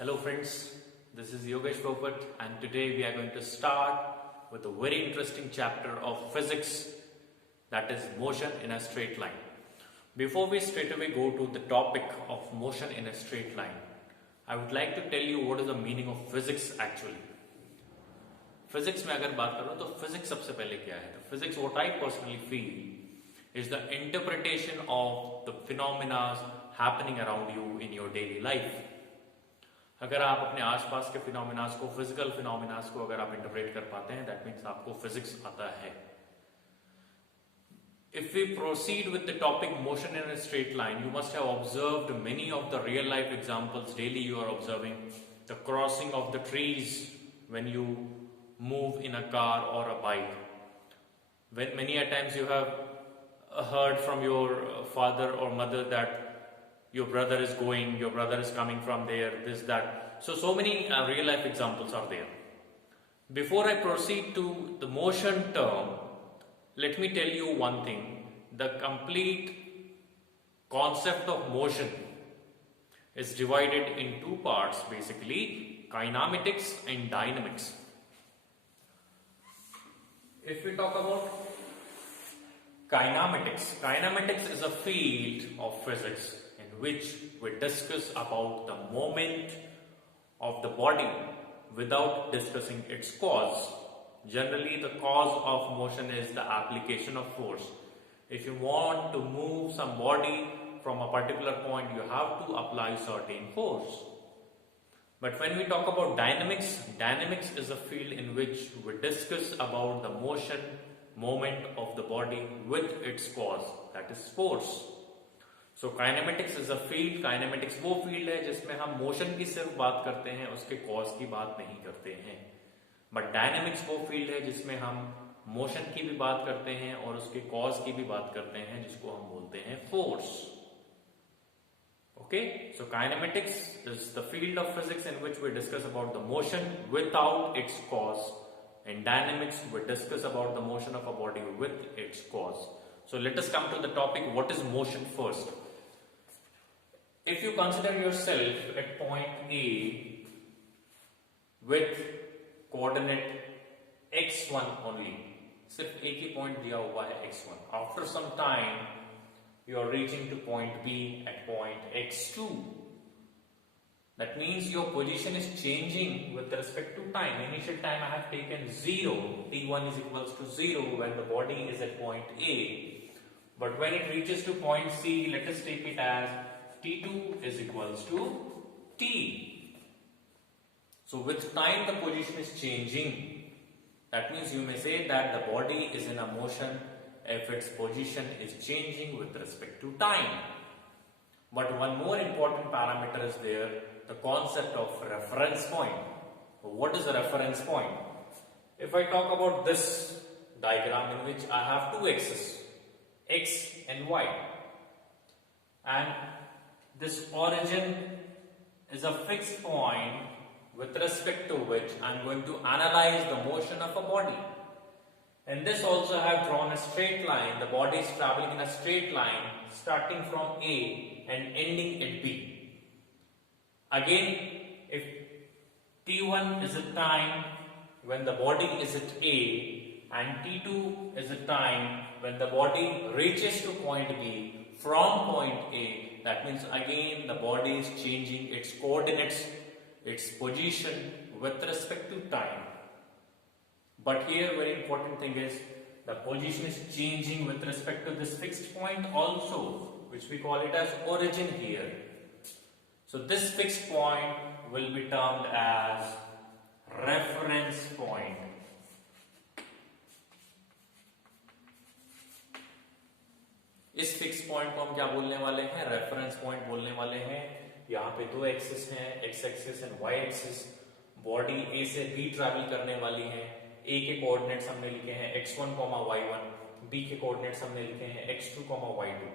Hello friends, this is Yogesh Popat and today we are going to start with a very interesting chapter of physics, that is motion in a straight line. Before we straight away go to the topic of motion in a straight line, I would like to tell you what is the meaning of physics actually. Physics में अगर बात करूं तो physics सबसे पहले क्या है? तो physics, what I personally feel is the interpretation of the phenomena happening around you in your daily life. अगर आप अपने आसपास के फिनोमिनास को, फिजिकल फिनोमिनास को अगर आप इंटरप्रेट कर पाते हैं, दैट मीन्स आपको फिजिक्स आता है. If we proceed with the topic motion in a straight line, you must have observed many of the real life examples. Daily you are observing the crossing of the trees when you move in a car or a bike. When many a times you have heard from your father or mother that your brother is going, your brother is coming from there, this, that. So many real life examples are there. Before I proceed to the motion term, let me tell you one thing. The complete concept of motion is divided in two parts, basically kinematics and dynamics. If we talk about kinematics is a field of physics in which we discuss about the moment of the body without discussing its cause. Generally, the cause of motion is the application of force. If you want to move some body from a particular point, you have to apply certain force. But when we talk about dynamics is a field in which we discuss about the motion, moment of the body with its cause, that is force. So kinematics is a field. Kinematics वो field है जिसमें हम motion की सिर्फ बात करते हैं, उसके कॉज की बात नहीं करते हैं. बट डायनेमिक्स वो फील्ड है जिसमें हम मोशन की भी बात करते हैं और उसके कॉज की भी बात करते हैं, जिसको हम बोलते हैं force. Okay, so kinematics is the field of physics in which we discuss about the motion without its cause. In dynamics, we discuss about the motion of a body with its cause. So let us come to the topic, what is motion first? If you consider yourself at point A with coordinate x1 only, सिर्फ एक ही point दिया हुआ है x1. After some time, you are reaching to point B at point x2. That means your position is changing with respect to time. Initial time I have taken 0, t1 is equals to 0 when the body is at point A. But when it reaches to point C, let us take it as t2 is equals to t. So with time the position is changing. That means you may say that the body is in a motion if its position is changing with respect to time. But one more important parameter is there, the concept of reference point. What is a reference point? If I talk about this diagram in which I have two axes, x and y, and this origin is a fixed point with respect to which I am going to analyze the motion of a body. And this also I have drawn a straight line. The body is traveling in a straight line starting from A and ending at B. Again, if t1 is a time when the body is at A and t2 is a time when the body reaches to point B from point A, that means again the body is changing its coordinates, its position with respect to time. But here very important thing is the position is changing with respect to this fixed point also, which we call it as origin here. So this fixed point will be termed as reference point. इस fix point को हम क्या बोलने वाले हैं? Reference point बोलने वाले हैं. यहाँ पे दो एक्सिस हैं, x axis and y axis. Body A से बी ट्रैवल करने वाली है. ए के कोऑर्डिनेट्स हमने लिखे हैं x1, y1. बी के कोऑर्डिनेट्स हमने लिखे हैं x2, y2.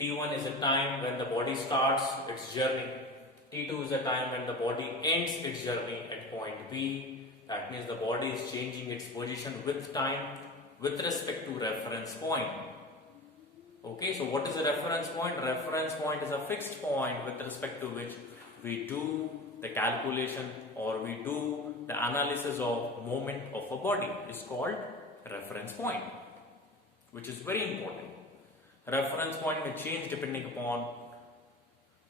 t1 is a time when the body starts its journey. t2 is a time when the body ends its journey at point B. That means the body is changing its position with time with respect to reference point. Okay, so what is a reference point? Reference point is a fixed point with respect to which we do the calculation or we do the analysis of movement of a body is called reference point, which is very important. Reference point may change depending upon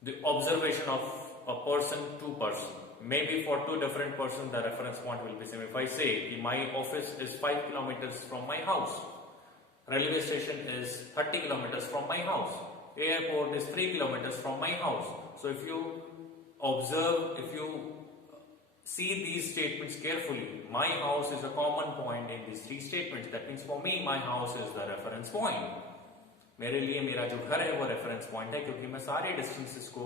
the observation of a person to person. Maybe for two different persons the reference point will be same. If I say my office is 5 kilometers from my house, railway station is 30 kilometers from my house, airport is 3 kilometers from my house. So if you observe, if you see these statements carefully, my house is a common point in these three statements. That means for me my house is the reference point. मेरे लिए मेरा जो घर है वो reference point है, क्योंकि मैं सारे डिस्टेंसेस को,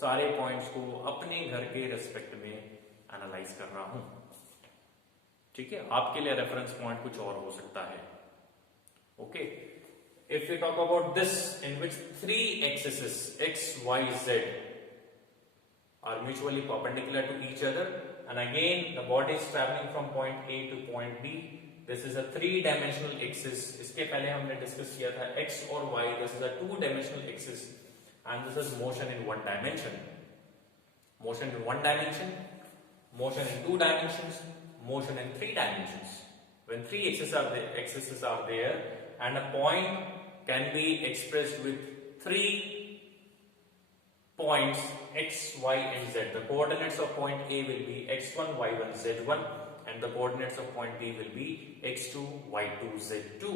सारे पॉइंट्स को अपने घर के रेस्पेक्ट में एनालाइज कर रहा हूं. ठीक है, आपके लिए रेफरेंस पॉइंट कुछ और हो सकता है. Okay, if you talk about this in which three axis x, y, z are mutually perpendicular to each other, and again the body is traveling from point A to point B. This is a three-dimensional axis. इसके पहले हमने discuss किया था x और y. This is a two-dimensional axis, and this is motion in one dimension. Motion in one dimension, motion in two dimensions, motion in three dimensions. When three axes are there, and a point can be expressed with three points x, y, and z. The coordinates of point A will be x1, y1, z1. And the coordinates of point B will be x2, y2, z2.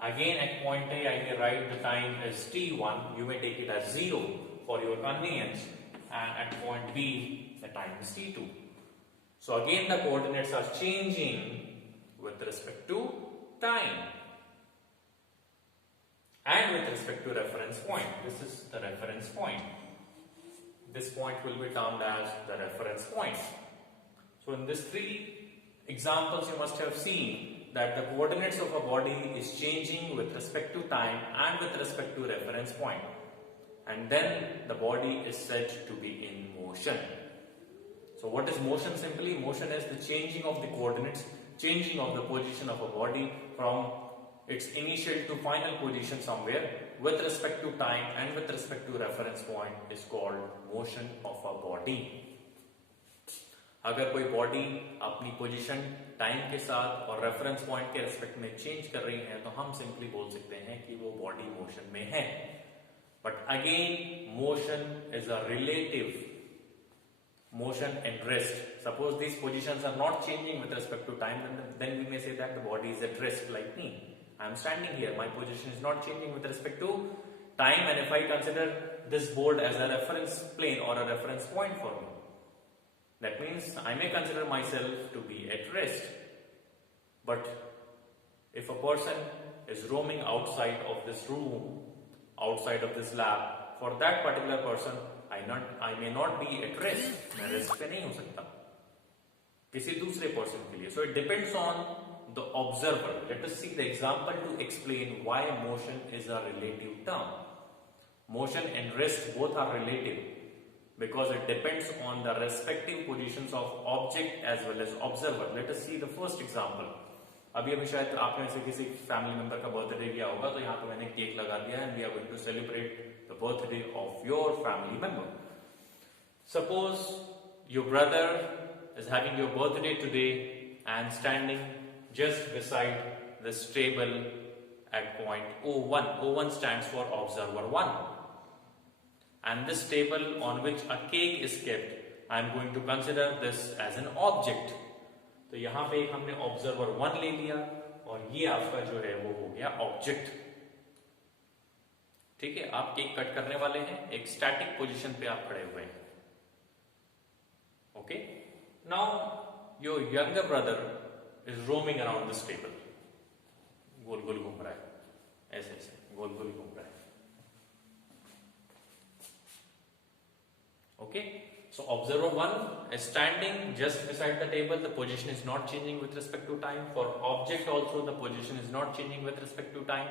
Again at point A I may write the time as t1, you may take it as 0 for your convenience, and at point B the time is t2. So again the coordinates are changing with respect to time and with respect to reference point. This is the reference point. This point will be termed as the reference point. So in these three examples you must have seen that the coordinates of a body is changing with respect to time and with respect to reference point, and then the body is said to be in motion. So what is motion? Simply, motion is the changing of the coordinates, changing of the position of a body from its initial to final position somewhere with respect to time and with respect to reference point is called motion of a body. अगर कोई body अपनी position time के साथ और reference point के respect में change कर रही है तो हम सिंपली बोल सकते हैं कि वो बॉडी मोशन में है. But again motion is a relative motion and rest. Suppose these positions are not changing with respect to time, then we may say that the body is at rest, like me. I am standing here, my position is not changing with respect to time, and if I consider this board as a reference plane or a reference point for me, that means I may consider myself to be at rest. But if a person is roaming outside of this room, outside of this lab, for that particular person I may not be at rest. मैं rest पे नहीं हो सकता किसी दूसरे person के लिए. So it depends on the observer. Let us see the example to explain why motion is a relative term. Motion and rest both are relative because it depends on the respective positions of object as well as observer. Let us see the first example. अभी शायद आपने से किसी family member का birthday किया होगा, तो यहाँ पे मैंने केक लगा दिया and we are going to celebrate the birthday of your family member. Suppose your brother is having your birthday today and standing just beside this table at point O1. O1 stands for observer 1. And this table on which a cake is kept, I am going to consider this as an object. तो यहां पे हमने observer 1 ले लिया और ये आपका जो है वो हो गया ऑब्जेक्ट. ठीक है, आप केक कट करने वाले हैं, एक स्टैटिक पोजीशन पे आप खड़े हुए हैं. Okay, now your younger brother is roaming around this table. गोल गोल घूम रहा है, ऐसे ऐसे गोल गोल घूम रहा है. Okay, so observer 1 is standing just beside the table. The position is not changing with respect to time. For object also the position is not changing with respect to time,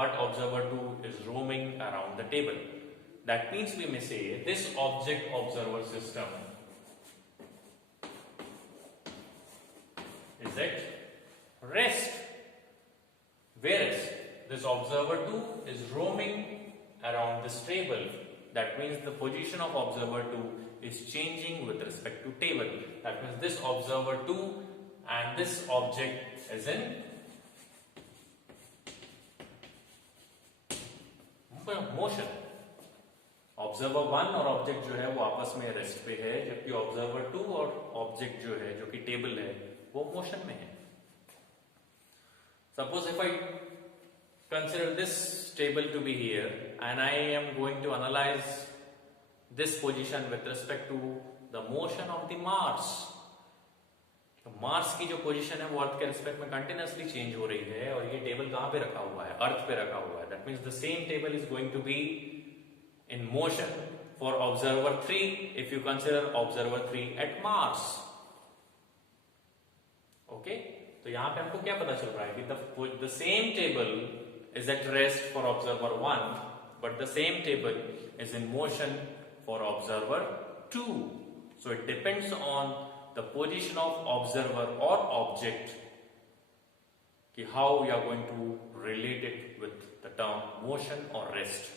but observer 2 is roaming around the table. That means we may say this object observer system is at rest, whereas this observer 2 is roaming around this table That means the position of observer 2 is changing with respect to table. That means this observer 2 and this object is in motion. Observer 1 और object जो है वो आपस में rest पे है, जबकि observer 2 और ऑब्जेक्ट जो है, जो कि टेबल है, वो मोशन में है. Suppose if I consider this table to be here and I am going to analyse this position with respect to the motion of the Mars. Mars की जो पोजीशन है वो अर्थ के रिस्पेक्ट में कंटिन्यूअसली चेंज हो रही है, और ये टेबल कहां पे रखा हुआ है? अर्थ पे रखा हुआ है. That means the same table is going to be in motion for observer 3 if you consider observer 3 at Mars. Okay, तो यहां पे हमको क्या पता चल रहा है कि the same table is at rest for observer 1 but the same table is in motion for observer 2. So it depends on the position of observer or object कि how we are going to relate it with the term motion or rest.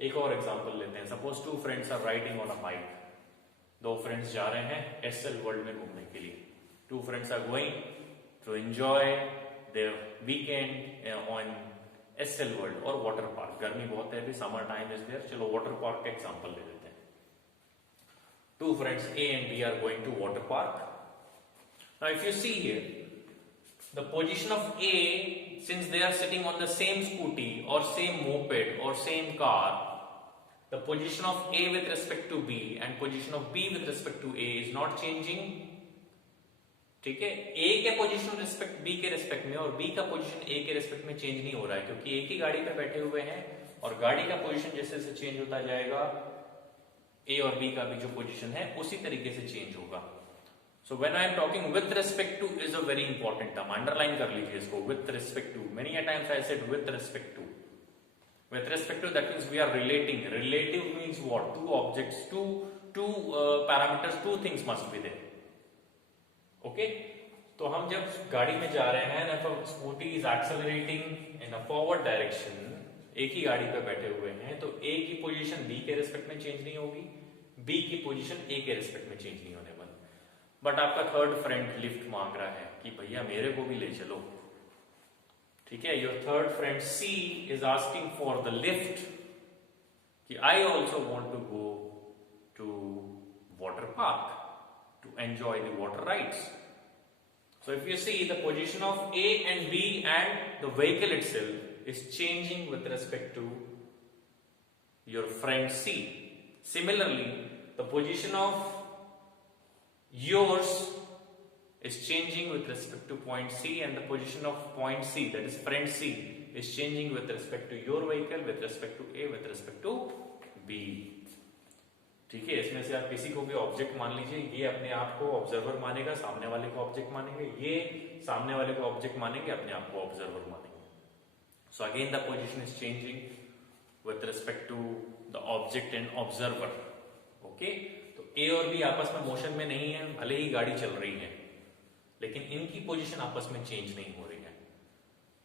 एक और example लेते हैं. Suppose two friends are riding on a bike. दो friends जा रहे हैं Essel World में घूमने के लिए. Two friends are going to enjoy their weekend on Essel World और वाटर पार्क. गर्मी बहुत है, अभी समर टाइम इज देयर. चलो वाटर पार्क का एग्जांपल ले लेते हैं. Two friends A and B are going to water park. Now if you see here the position of A, since they are sitting on the same scooty or same moped or same car, the position of A with respect to B and position of B with respect to A is not changing. ठीक है, A के position respect B के respect में और B का position A के respect में change नहीं हो रहा है, क्योंकि एक ही गाड़ी पे बैठे हुए हैं और गाड़ी का पोजीशन जैसे जैसे चेंज होता जाएगा A और B का भी जो पोजीशन है उसी तरीके से चेंज होगा. So when I am talking with respect to is a very important term. Underline कर लीजिए इसको. With respect to. Many a times I said with respect to. With respect to, that means we are relating. Relative means what? Two objects, two parameters, two things must be there. Okay? तो हम जब गाड़ी में जा रहे हैं, if a scooty is accelerating in a forward direction, एक ही गाड़ी पे बैठे हुए हैं, तो A की पोजीशन B के रिस्पेक्ट में चेंज नहीं होगी, B की पोजीशन A के रिस्पेक्ट में चेंज नहीं होने वाली. बट आपका थर्ड फ्रेंड लिफ्ट मांग रहा है कि भैया मेरे को भी ले चलो. ठीक है, your third friend C is asking for the lift कि I also want to go to water park to enjoy the water rides. So if you see the position of A and B and the vehicle itself is changing with respect to your friend C. Similarly the position of yours is changing with respect to point C and the position of point C, that is friend C, is changing with respect to your vehicle, with respect to A, with respect to B. ठीक है, इसमें से आप किसी को भी object मान लीजिए. ये अपने आप को ऑब्जर्वर मानेगा, सामने वाले को ऑब्जेक्ट मानेंगे. ये सामने वाले को ऑब्जेक्ट मानेंगे, अपने आप को ऑब्जर्वर मानेंगे. So again the position is changing with respect to the object and observer. Okay, तो A और B आपस में मोशन में नहीं है, भले ही गाड़ी चल रही है, लेकिन इनकी पोजीशन आपस में चेंज नहीं हो रही है.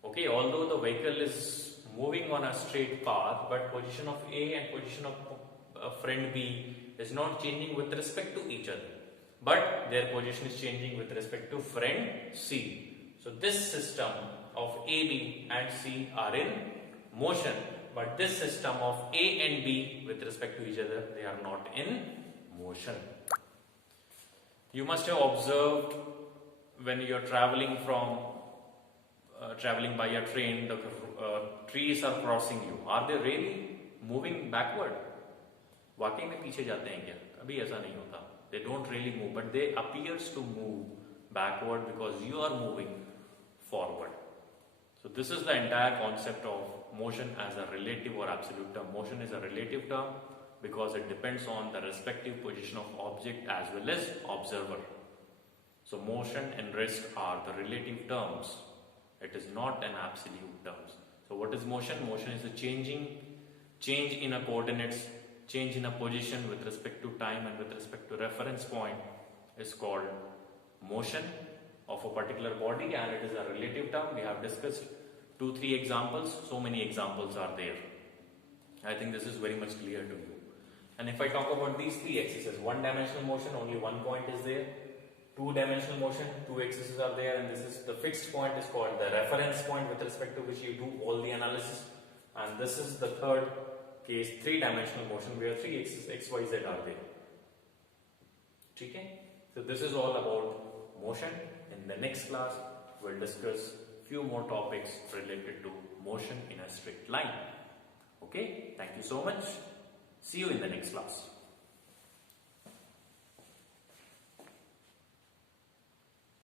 Okay, although the vehicle is moving on a straight path, but position of A and position of friend B is not changing with respect to each other, but their position is changing with respect to friend C. So this system of A, B and C are in motion, but this system of A and B with respect to each other, they are not in motion. You must have observed when you are traveling traveling by a train, the trees are crossing you. Are they really moving backward? वाकई में पीछे जाते हैं क्या? कभी ऐसा नहीं होता. They don't really move, but they appears to move backward because you are moving forward. So this is the entire concept of motion as a relative or absolute term. Motion is a relative term because it depends on the respective position of object as well as observer. So motion and rest are the relative terms. It is not an absolute terms. So what is motion? Motion is a change in a coordinates, change in a position with respect to time and with respect to reference point is called motion of a particular body, and it is a relative term. We have discussed 2-3 examples. So many examples are there. I think this is very much clear to you. And if I talk about these three axes, one dimensional motion, only one point is there. Two dimensional motion, two axes are there, and this is the fixed point is called the reference point with respect to which you do all the analysis. And this is the third case, three dimensional motion, where three axes x, y, z are there. Okay? So this is all about motion. In the next class, we'll discuss few more topics related to motion in a straight line. Okay? Thank you so much. See you in the next class.